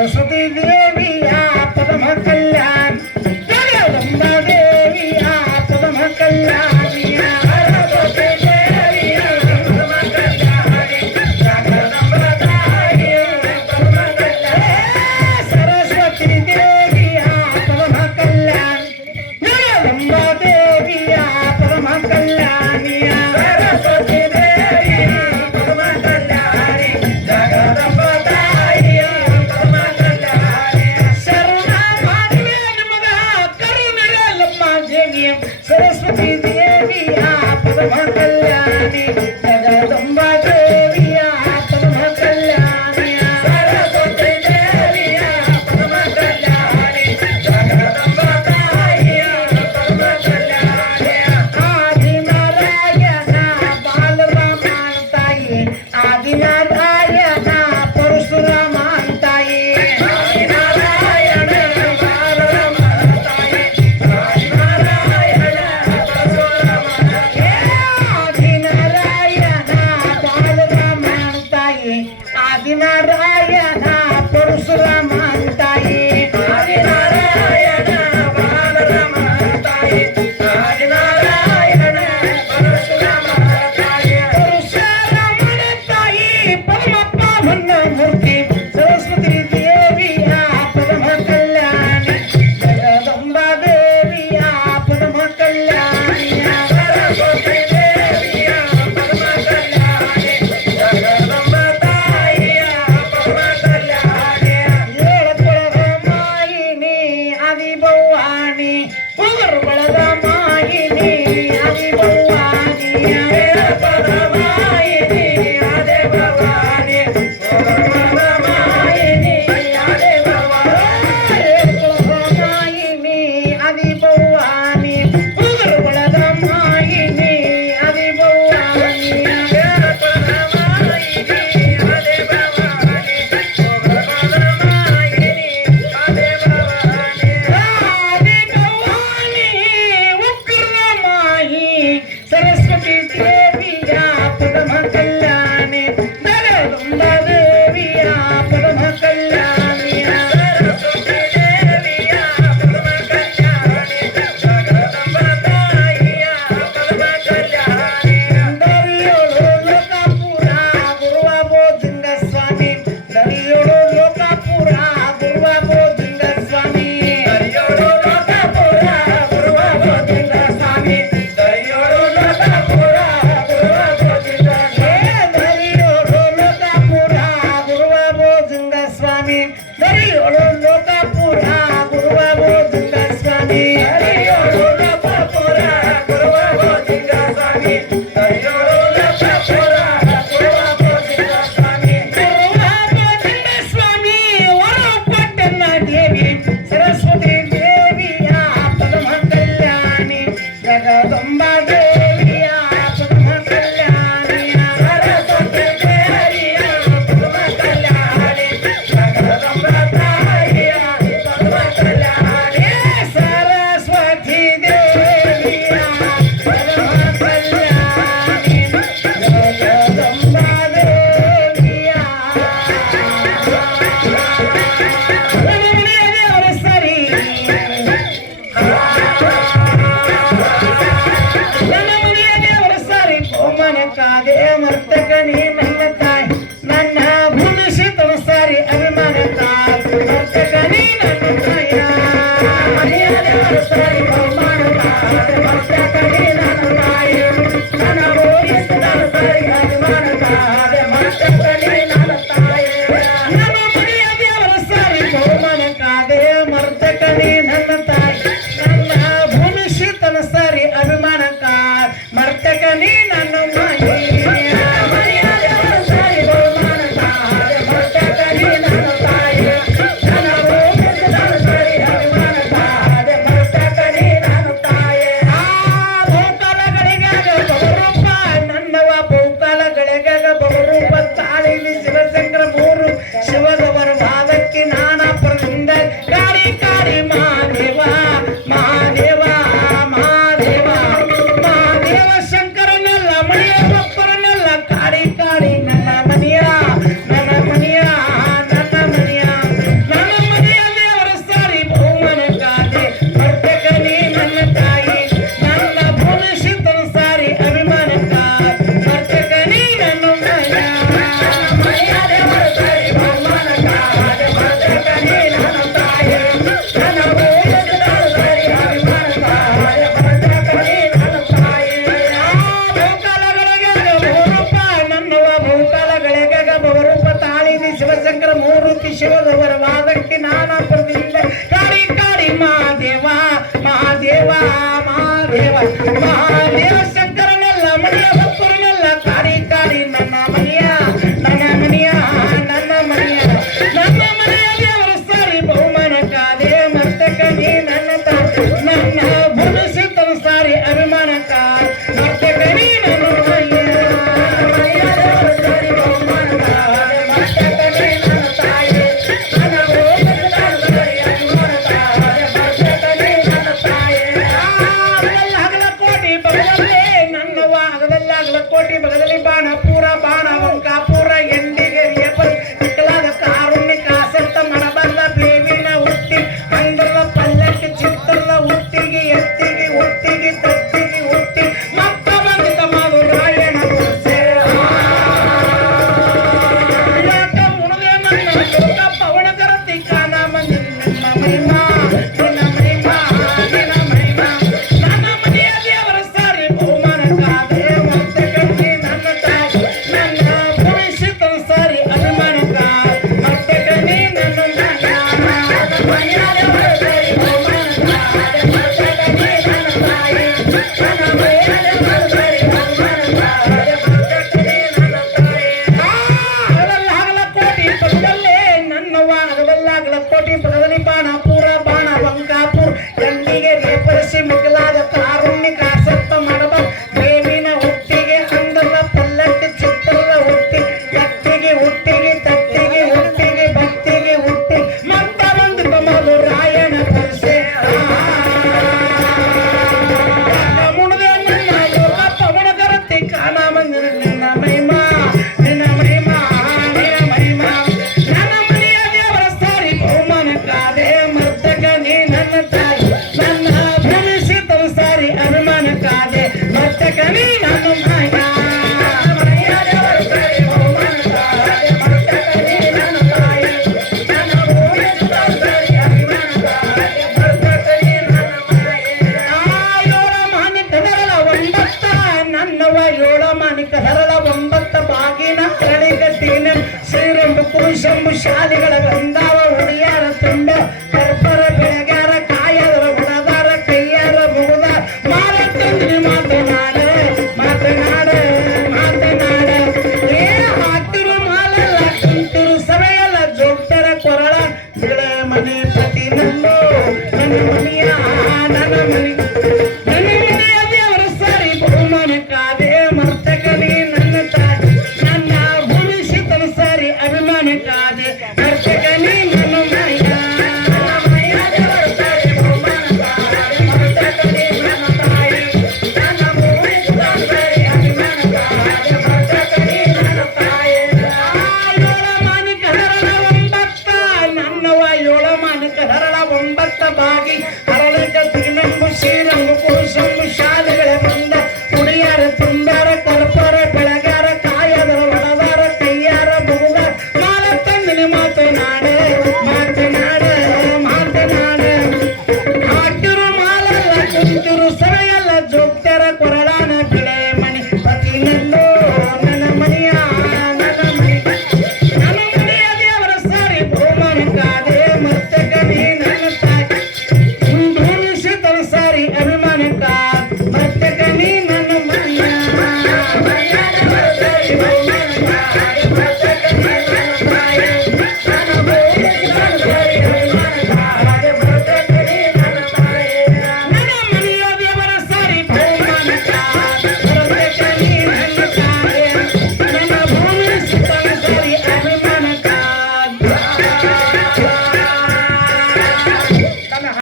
सरस्वती देवी पदम कल्याण जगदंबा देवी पदम कल्याणी सरस्वती देवी पदम कल्याणी जगदंबा ताई पदम कल्याण सरस्वती देवी पदम कल्याण जगदंबा देवी पदम कल्याणी सरस्वती देवी पदम कल्याणी जगदंबा सरस्वती देवी पदम कल्याणी जगदंबा देवी पदम कल्याणी सरस्वती देवी पदम कल्याणी जगदंबा ताई पदम कल्याणी आदि नारायण बालरामांताई आदि नारायण परशुरामांताई आदि नारायण बालरामांताई आदिनारायण परशुरामांताई आदिनारायण बालरामांताई आदिनारायण परशुरामांताई परशुरामांताई परम पावन मूर्ती सरस्वती देवी पदम कल्याणी जगदंबा देवी पदम कल्याणी सरस्वती देवी पदम कल्याणी जगदंबा आदिभवानी मायिनी आदिभवानी मायिनी आदिभवानी मायिनी आदिभवानी आदिभवानी मायिनी आदिभवानी सरस्वती देवी पदम कल्याणी जगदंबा देवी पदम कल्याणी सरस्वती देवी पदम कल्याणी जगदंबा ताई पदम कल्याणी दरियोडो लोकापुरा गुरुवा बोधिंग स्वामी दरियोडो लोकापुरा गुरुवा बोधिंग स्वामी दरियोडो लोकापुरा गुरुवा बोधिंग स्वामी दरियोडो लोकापुरा गुरुवा बोधिंग स्वामी दरियोडो लोकापुरा गुरुवा बोधिंग स्वामी दरियोडो लोकापुरा गुरुवा बोधिंग स्वामी गुरुवा बोधिंग स्वामी वरपट्टन्न देवी सरस्वती देवी पदम कल्याणी जगदंबा देवी पदम कल्याणी सरस्वती देवी पदम कल्याणी जगदंबा ताई ಶಿವಗೌರವಾದಕ್ಕೆ ನಾನಾಪುರದಿಂದ ಕಾಡಿ ಕಾಡಿ ಮಹಾದೇವ ಮಹಾದೇವ ಮಹಾದೇವ ಮಹಾದೇವ ಶಂಕರನೆಲ್ಲ ಮನೆಯ ಭಕ್ತರನ್ನೆಲ್ಲ ಕಾಡಿ ಕಾಡಿ ನನ್ನ ಮನೆಯ ನನ್ನ ಮನೆಯ ನನ್ನ ಮನೆಯ ನನ್ನ ಮನೆಯ ದೇವರ ಸಾರಿ ಬಹುಮಾನ ಕಾದೆ ಮರ್ತಕನಿ ನನ್ನ ನನ್ನ ಭೂಮಿಸಿತನ ಸಾರಿ ಅಭಿಮಾನ ಕಾರ್ ಮರ್ತಕನಿ ನನ್ನ ಮನೆಯ ದೇವರ ಸಾರಿ ಬಹುಮಾನ ಕಾದೆ ಮರ್ತಕನಿ ನನ್ನ ತಾಯಿ ನನ್ನ ಭೂಮಿಸಿತನ ಸಾರಿ ಅಭಿಮಾನ ಕಾದೆ ಮರ್ತಕನಿ ನನ್ನ ತಾಯಿ ಹಗಲ ಕೋಟಿ ಬಗಲೇ ನನ್ನವ ಹಗಲ ಕೋಟಿ ಬಗಲಲ್ಲಿ ಬಾಣ ಪೂರ ಬಾಣ ಬಂಕಾಪುರ ಎಂಡಿಗೆ ಇಕ್ಕಲಾದ ಕಾರುಣ್ಯ ಕಾಸತ್ತ ಮಣಬಲ್ಲ ಬೇವಿನ ಹುಟ್ಟಿ ಅಂಗಲ ಪಲ್ಲಕ್ಕೆ ಚಿತ್ತಲ್ಲ ಹುಟ್ಟಿಗೆ ಎತ್ತಿಗೆ ಹುಟ್ಟಿಗೆ ತತ್ತಿಗೆ ಹುಟ್ಟಿ ಮತ್ತ ಬಂದಿದ್ದ ಮಾವು ರಾಯಣ ಮುಣದೆ ನನ್ನ ಲೋಕ ಪವನ ಕರತಿ ಕಾನ ಮಂದಿ ನನ್ನ ಮಹಿಮಾ ನಿನ್ನ ಮಹಿಮಾ ನಿನ್ನ ಮಹಿಮಾ ನನ್ನ ಮನೆಯ ದೇವರ ಸಾರಿ ಬಹುಮಾನ ಕಾದೆ ಮತ್ತೆ ಕಣ್ಣಿ ನನ್ನ ತಾಯಿ ನನ್ನ ಭವಿಷ್ಯದ ಸಾರಿ ಅಭಿಮಾನ ಕಾದ ಮತ್ತೆ ಕಣ್ಣಿ ನನ್ನ ಮನೆಯ ದೇವರ ಸಾರಿ ಬಹುಮಾನ ಕಾದೆ ಮತ್ತೆ ಕಣ್ಣಿ ನನ್ನ ತಾಯಿ ನನ್ನ ಮನೆಯ ದೇವರ ಸಾರಿ ಬಹುಮಾನ ಕಾದೆ ಮತ್ತೆ ಕಣ್ಣಿ ನನ್ನ ತಾಯಿ ಹಗಲ ಕೋಟಿ ಪದದಲ್ಲೇ ನನ್ನವ ಹಗಲ ಕೋಟಿ ಪದದಲ್ಲಿ ಬಾಣ ಪೂರ ಬಾಣ ಬಂಕಾಪುರ ಎಂಡಿಗೆ ರೇಪರಿಸಿ ಮಿಗಿಲಾದ ಕಾರುಣ್ಯ ಕಾಸತ್ತ ಮಾಡಬ ಬೇವಿನ ಹುಟ್ಟಿಗೆ ಅಂಗಲ ಪಲ್ಲಕ್ಕೆ ಚಿತ್ತಲ್ಲ ಹುಟ್ಟಿ ಎತ್ತಿಗೆ ಹುಟ್ಟಿಗೆ ತಟ್ಟಿಗೆ ಹುಟ್ಟಿಗೆ ಭಕ್ತಿಗೆ ಹುಟ್ಟಿ ಮತ್ತ ಬಂದು ಬಮಲು ರಾಯಣ ಕಲಿಸೆ ಮುಣದೆ ನನ್ನ ಲೋಕ ಪವನ ಕರತಿ ಕಾಣ ಮಂದಿರ ನಿನ್ನ ಮಹಿಮಾ ನಿನ್ನ ಮಹಿಮಾ ನಿನ್ನ ಮಹಿಮಾ ನನ್ನ ಮನೆಯ ದೇವರ ಸಾರಿ ಬಹುಮಾನ ಕಾದೆ ಮರ್ತಕ ನೀ ನನ್ನ ತಾಯಿ ನನ್ನ ಭವಿಷ್ಯದ ಸಾರಿ ಅಭಿಮಾನ ಕಾದೆ ಮರ್ತಕ ನೀ ನನ್ನ ಮಾಯ ಮನೆಯ ದೇವರ ಸಾರಿ ಬಹುಮಾನ ಕಾದೆ ಮರ್ತಕ ನೀ ನನ್ನ ತಾಯಿ ನನ್ನ ಭವಿಷ್ಯದ ಸಾರಿ ಅಭಿಮಾನ ಕಾದೆ ಮರ್ತಕ ನೀ ನನ್ನ ಮಾಯ ಏಳ ಮಾನಿಕ ಹರಳ ಒಂಬತ್ತ ನನ್ನವ ಏಳ ಮಾನಿಕ ಹರಳ ಒಂಬತ್ತ ಬಾಗಿನ ಕರಳಿಗಟ್ಟಿನ ಶ್ರೀರಂಬ ಕುಶಂಬು ಶಾಲಿಗಳ ಗಂಧಾವ ಹುಡಿಯಾರ ತುಂಡ ಕರ್ಪರ ಬೆಳಗಾರ ಕಾಯರ ಹುಡದಾರ ಕೈಯಾರ ಮುಗುದ ಮಾರ ತಂದ್ರಿ ಮಾತನಾಡ ಮಾತನಾಡ ಮಾತನಾಡ ಏ ಹಾಕಿರು ಮಾಲಲ್ಲ ಕುಂತಿರು ಸಭೆಯಲ್ಲ ಜೋಗ್ತರ ಕೊರಳ ಬಿಳ ಮನೆ ಪತಿ ನನ್ನೋ ನನ್ನ ಮನೆಯ ನನ್ನ ಮನೆ ನನ್ನ ಮನೆಯ ದೇವರ ಸಾರಿ ಬಹುಮಾನ ಕಾದೆ ಮರ್ತಕನಿ ನನ್ನ ತಾಯಿ ನನ್ನ ಭವಿಷ್ಯದ ಸಾರಿ ಅಭಿಮಾನ ಕಾದೆ ಮರ್ತಕನಿ ನನ್ನ ಮನೆಯ ದೇವರ ಸಾರಿ ಬಹುಮಾನ ಕಾದೆ ಮರ್ತಕನಿ ನನ್ನ ತಾಯಿ ನನ್ನ ಭವಿಷ್ಯದ ಸಾರಿ ಅಭಿಮಾನ ಕಾದೆ ಮರ್ತಕನಿ ನನ್ನ ತಾಯಿ ಏಳ ಮಾನಿಕ ಹರಳ ಒಂಬತ್ತ ನನ್ನವ ಏಳ ಮಾನಿಕ ಹರಳ ಒಂಬತ್ತ ಬಾಗಿ ಹರಳಿಕ ತಿರುನಂಬು ಶ್ರೀರಂಬು ಕೋಶಂಬು ಶಾಲೆಗಳ ಬಂದ ಕುಡಿಯಾರ ತುಂಬಾರ ಕರ್ಪರ ಬೆಳಗಾರ ಕಾಯದರ ಒಡದಾರ ಕೈಯಾರ ಮುಗುದ ಮಾಲ ತಂದಿನಿ ಮಾತನಾಡೆ